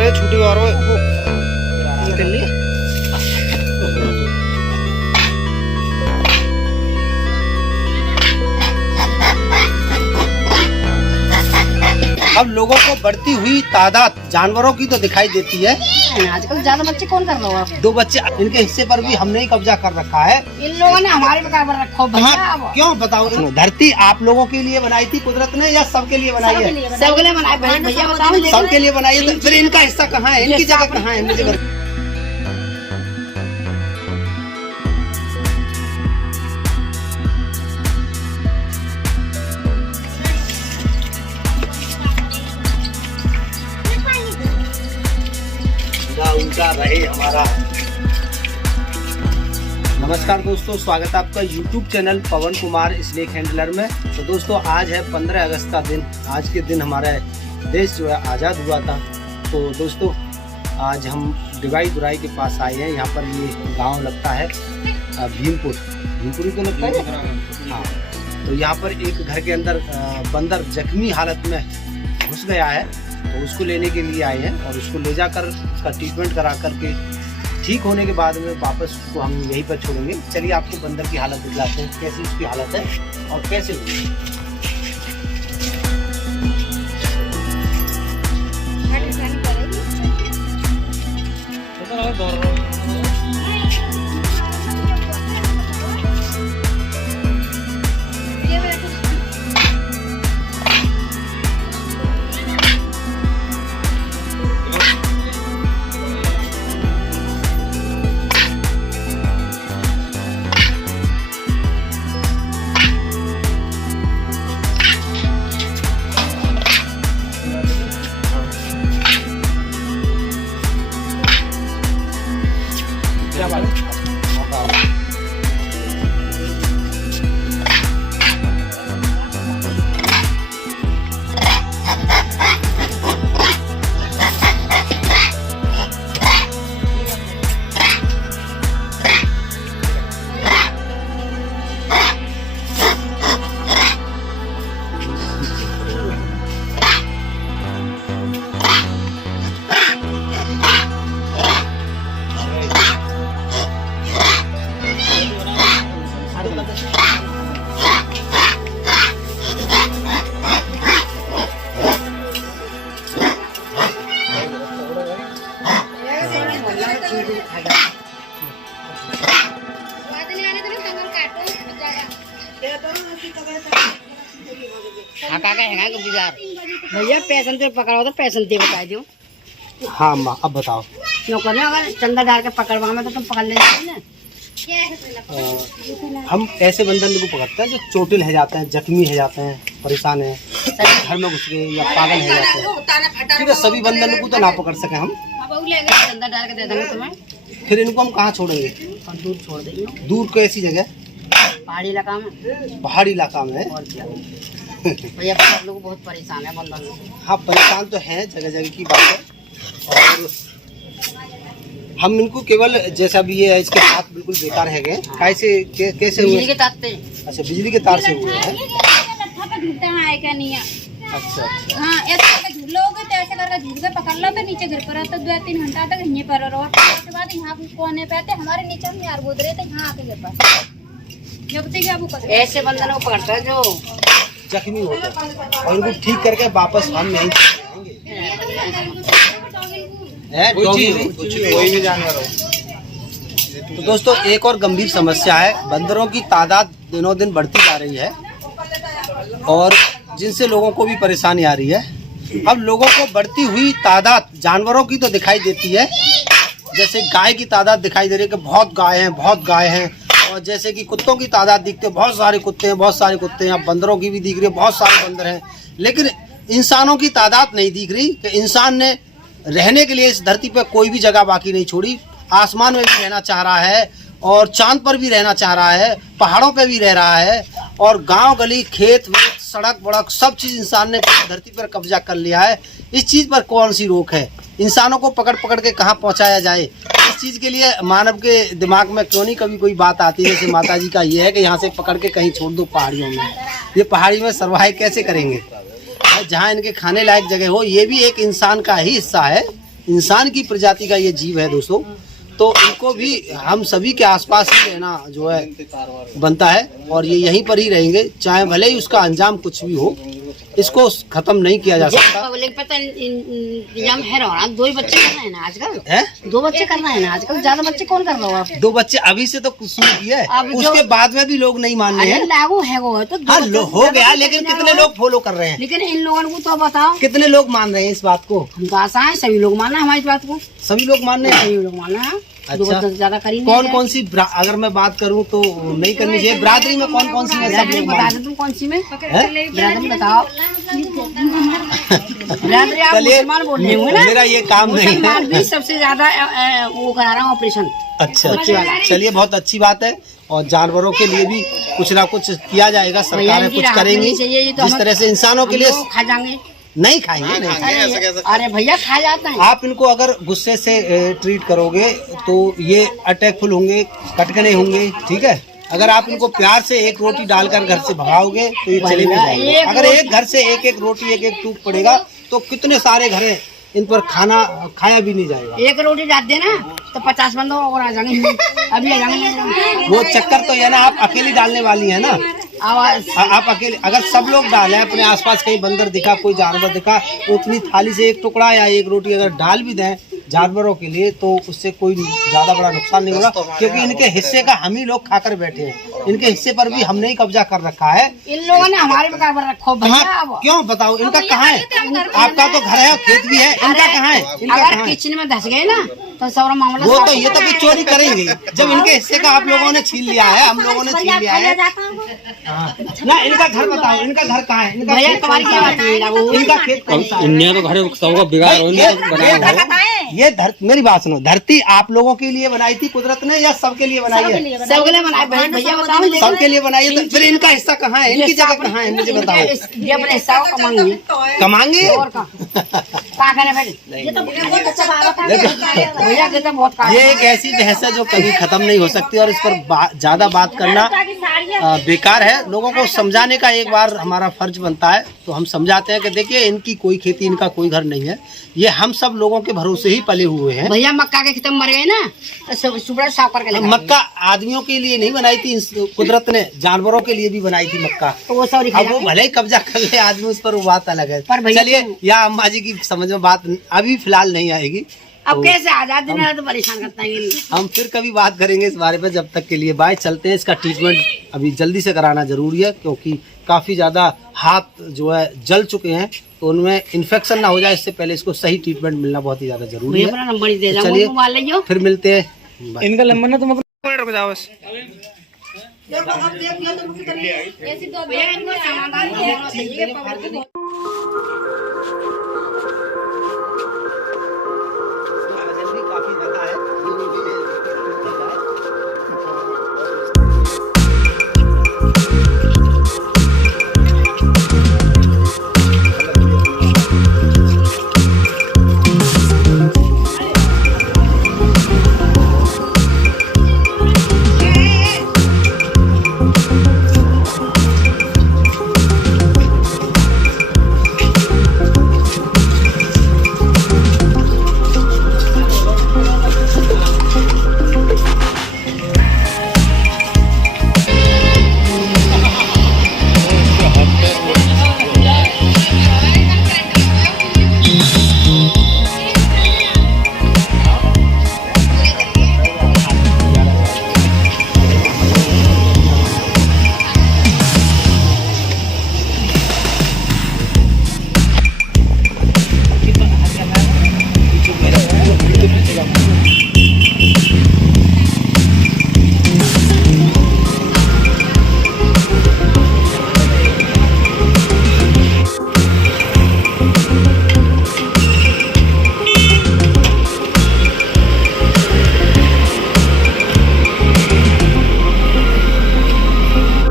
मारे छुट्टी मारो निकल ली। अब लोगों को बढ़ती हुई तादाद जानवरों की तो दिखाई देती है। आजकल ज्यादा बच्चे कौन कर रहा है? 2 बच्चे इनके हिस्से पर भी हमने ही कब्जा कर रखा है। इन लोगों ने हमारे बराबर रखो भैया। क्यों बताओ? धरती आप लोगों के लिए बनाई थी कुदरत ने या सबके लिए बनाई है? सबके लिए बनाई भैया, बताओ। सबके लिए बनाई है, तो फिर इनका हिस्सा कहाँ है? इनकी जगह कहाँ है? मुझे उनका रहे हमारा। नमस्कार दोस्तों, स्वागत है आपका YouTube चैनल पवन कुमार स्नेक हैंडलर में। तो दोस्तों आज है 15 अगस्त का दिन। आज के दिन हमारा देश जो है आज़ाद हुआ था। तो दोस्तों आज हम डिवाई दुराई के पास आए हैं। यहाँ पर ये गांव लगता है भीमपुर ही तो लगता है। हाँ, तो यहाँ पर एक घर के अंदर बंदर जख्मी हालत में घुस गया है, तो उसको लेने के लिए आए हैं और उसको ले जाकर उसका ट्रीटमेंट करा करके ठीक होने के बाद में वापस उसको हम यहीं पर छोड़ेंगे। चलिए आपको बंदर की हालत दिखलाते हैं, कैसी उसकी हालत है और कैसे हुई। भैया पैसन से पकड़ो तो पैसन से बता दो। हाँ माँ, अब बताओ। नौकर ने अगर चंदा डाल के पकड़वा में तो तुम पकड़ लेंगे ना। हम ऐसे बंदर को पकड़ते हैं जो चोटिल है जाते हैं, जख्मी है जाते हैं, परेशान है, घर में घुस गए या पागल है जाते हैं। ठीक है, सभी बंदर को तो ना पकड़ सके हम। चंदा डाल के दे देंगे तुम्हें। फिर इनको हम कहाँ छोड़ेंगे? और दूर छोड़ देंगे। दूर कैसी जगह? पहाड़ी इलाका में। पहाड़ी इलाका में है। और क्या भैया, सब लोग बहुत परेशान है बंदर से। हाँ, परेशान तो है, जगह जगह की बात है। और हम इनको केवल जैसा अभी ये है, इसके साथ बिल्कुल बेकार है गए। कैसे हुए? बिजली के तार से। अच्छा, बिजली के तार से हुए हैं। अच्छा, हाँ, ऐसे करके झूल लोगे तो ऐसे करके झूल के पकड़ लो तो नीचे गिर पड़ा तो 2-3 घंटा तक यहीं पर रहो। उसके बाद यहाँ कोने पे आते हमारे नीचे हम यार बोल रहे थे यहाँ आके गिर पड़ा। जब तक आप ऐसे बंदर को पकड़ता है जो जख्मी होते हैं और उनको ठीक करके वापस हम यहीं कोई भी जानवर हो। तो दोस्तों एक और गंभीर समस्या है, बंदरों की तादाद दिनों दिन बढ़ती जा रही है और जिनसे लोगों को भी परेशानी आ रही है। अब लोगों को बढ़ती हुई तादाद जानवरों की तो दिखाई देती है, जैसे गाय की तादाद दिखाई दे रही है कि बहुत गाय हैं। और जैसे कि कुत्तों की तादाद दिखते हैं, बहुत सारे कुत्ते हैं। अब बंदरों की भी दिख रही है, बहुत सारे बंदर हैं। लेकिन इंसानों की तादाद नहीं दिख रही कि इंसान ने रहने के लिए इस धरती पर कोई भी जगह बाकी नहीं छोड़ी। आसमान में भी रहना चाह रहा है और चांद पर भी रहना चाह रहा है, पहाड़ों पे भी रह रहा है और गांव गली खेत वेत सड़क बड़क सब चीज़ इंसान ने धरती पर कब्जा कर लिया है। इस चीज़ पर कौन सी रोक है? इंसानों को पकड़ पकड़ के कहाँ पहुँचाया जाए? इस चीज़ के लिए मानव के दिमाग में क्यों नहीं कभी कोई बात आती है? जैसे माता जी का ये है कि यहाँ से पकड़ के कहीं छोड़ दो पहाड़ियों में। ये पहाड़ी में सर्वाइव कैसे करेंगे? जहाँ इनके खाने लायक जगह हो, ये भी एक इंसान का ही हिस्सा है। इंसान की प्रजाति का ये जीव है दोस्तों, तो इनको भी हम सभी के आसपास ही रहना जो है बनता है, और ये यहीं पर ही रहेंगे, चाहे भले ही उसका अंजाम कुछ भी हो, इसको खत्म नहीं किया जा सकता। पब्लिक पे तो इंतजाम है रहा, 2 ही बच्चे करना है ना आजकल, है 2 बच्चे करना है ना आजकल, ज्यादा बच्चे कौन कर रहा है? 2 बच्चे अभी से तो शुरू किया है, उसके बाद में भी लोग नहीं मान रहे हैं। लागू है वो तो हाँ हो गया, लेकिन कितने लोग फॉलो कर रहे हैं? लेकिन इन लोगों को तो बताओ, कितने लोग मान रहे हैं इस बात को? हम तो आशा है सभी लोग मानना हमारी बात को, सभी लोग मान रहे हैं। सभी लोग मानना है। अच्छा, ज्यादा करी कौन सी अगर मैं बात करूं तो नहीं करनी चाहिए, बिरादरी में कौन सी है? सब लोग बता दे, तुम कौन सी में बिरादरी बताओ। बिरादरी आप मुसलमान बोल रहे होंगे ना? मेरा ये काम नहीं मुसलमान है। भी सबसे ज्यादा वो करा रहा हूँ ऑपरेशन। अच्छा, चलिए बहुत अच्छी बात है, और जानवरों के लिए भी कुछ ना कुछ किया जाएगा, सरकारें कुछ करेंगी, जिस तरह से इंसानों के लिए खा जाएंगे। नहीं खाएंगे, नहीं। अरे भैया खा जाता है। आप इनको अगर गुस्से से ट्रीट करोगे तो ये अटैकफुल होंगे, कटकने होंगे, ठीक है। अगर आप इनको प्यार से एक रोटी डालकर घर से भगाओगे तो ये चले भी जाएंगे। अगर एक घर से एक रोटी एक टूट पड़ेगा तो कितने सारे घर हैं, इन पर खाना खाया भी नहीं जाएगा। एक रोटी डाल देना तो 50 बंदे और आ जाएंगे, अभी आ जाएंगे। वो चक्कर तो ये ना, आप अकेली डालने वाली है ना, आप अकेले। अगर सब लोग डालें, अपने आसपास कहीं बंदर दिखा, कोई जानवर दिखा, तो उतनी थाली से एक टुकड़ा या एक रोटी अगर डाल भी दें जानवरों के लिए, तो उससे कोई ज्यादा बड़ा नुकसान नहीं होगा, क्योंकि इनके हिस्से का हम ही लोग खाकर बैठे हैं। इनके हिस्से पर भी हमने ही कब्जा कर रखा है। इन लोगों ने हमारे बराबर रखो भैया। क्यों बताओ, इनका कहाँ है? आपका तो घर है, खेत भी है, इनका कहाँ है? अगर किचन में धस गए ना तो सारा मामला वो तो, ये तो फिर चोरी करेंगे जब इनके हिस्से का आप लोगों ने छीन लिया है, हम लोगों ने छीन लिया है। ना इनका घर बताओ, इनका घर कहाँ है? इनका भैया तुम्हारी क्या बात है? इनका खेत कौन सा है? तो घर सबका बिगाड़ ये मेरी बात सुनो, धरती आप लोगों के लिए बनाई थी कुदरत ने या सबके लिए बनाई है? सबके लिए बनाए भैया, बताओ सबके लिए बनाई है, तो फिर इनका हिस्सा कहाँ है? इनकी जगह कहाँ है? मुझे बताओ। ये अपने हिस्सा को कमाएंगे। कमाएंगे और क्या करे भाई? ये तो भैया के तो बहुत ये एक ऐसी बहस है जो कभी खत्म नहीं हो सकती, और इस पर ज्यादा बात करना बेकार है। लोगों को समझाने का एक बार हमारा फर्ज बनता है, तो हम समझाते हैं कि देखिए इनकी कोई खेती, इनका कोई घर नहीं है, ये हम सब लोगों के भरोसे ही पले हुए हैं। भैया मक्का के खत्म मर गए ना, तो सुबह साफ करके मक्का आदमियों के लिए नहीं बनाई थी कुदरत ने, जानवरों के लिए भी बनाई थी मक्का। तो वो सब अब वो भले ही कब्जा कर ले आदमी उस पर, वो बात अलग है। पर भैया चलिए, या अम्मा जी की समझ में बात अभी फिलहाल नहीं आएगी। अब कैसे आजाद देना तो परेशान करता है। हम फिर कभी बात करेंगे इस बारे में, जब तक के लिए बाय। चलते हैं, इसका ट्रीटमेंट अभी जल्दी से कराना जरूरी है, क्योंकि काफी ज्यादा हाथ जो है जल चुके हैं, तो उनमें इन्फेक्शन ना हो जाए, इससे पहले इसको सही ट्रीटमेंट मिलना बहुत ही ज्यादा जरूरी है। नंबर दे तो चलिए फिर मिलते हैं। इनका नंबर ना तुम रुक जाओ बस। ऐसी तो